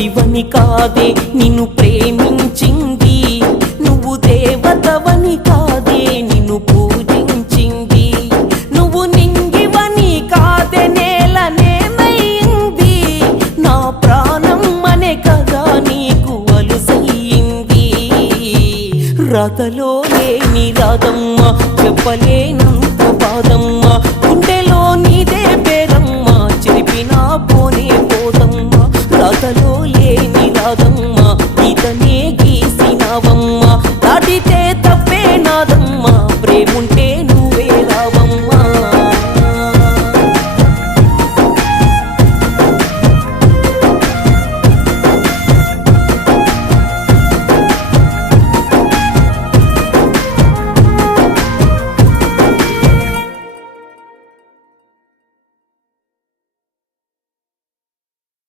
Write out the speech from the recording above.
మనిషివని కాదే నిన్ను ప్రేమించింది, నువ్వు దేవతవని కాదే నిన్ను పూజించింది, నువ్వు నింగివని కాదే నేలనేమైంది, నా ప్రాణం అనే కదా నీకు అలుసయ్యింది. రాతలో లేని రాదమ్మ, చెప్పలేనంత బాధమ్మ, గుండెలో నీదే పేరమ్మ, చెరిపినా పోనే పోదమ్మ. రాతలో లేని రాదమ్మ,